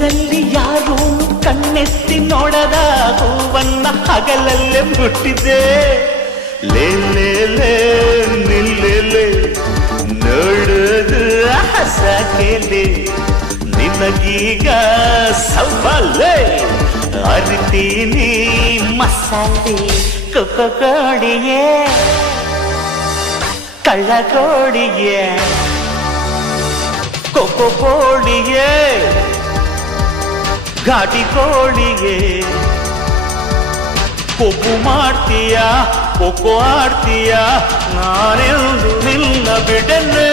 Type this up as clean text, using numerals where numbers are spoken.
ಊರಲ್ಲಿ ಯಾರೂ ಕಣ್ಣೆತ್ತಿ ನೋಡದ ಹೂವನ್ನ ಹಗಲಲ್ಲೇ ಮುಟ್ಟಿದೆ. ಲೇ ಲೇ ಲೇ ನಿಲ್ಲೆ ನೋಡೋದು ಹಸಕೆಲೆ ನಿನಗೀಗ ಸವಾಲೆ ಅರಿತೀನಿ ಮಸಾಲೆ ಕೊಡಿಯೇ ಕಳ್ಳಕೋಡಿಯೇ ಕೋಡಿಯೇ ಘಾಟಿ ಕೋಳಿಯೇ ಕೊಬ್ಬು ಮಾಡ್ತೀಯ ಕೊಕ್ಕೋ ಆಡ್ತೀಯ ನಾನೆಂದು ನಿನ್ನ ಬಿಡನೆ.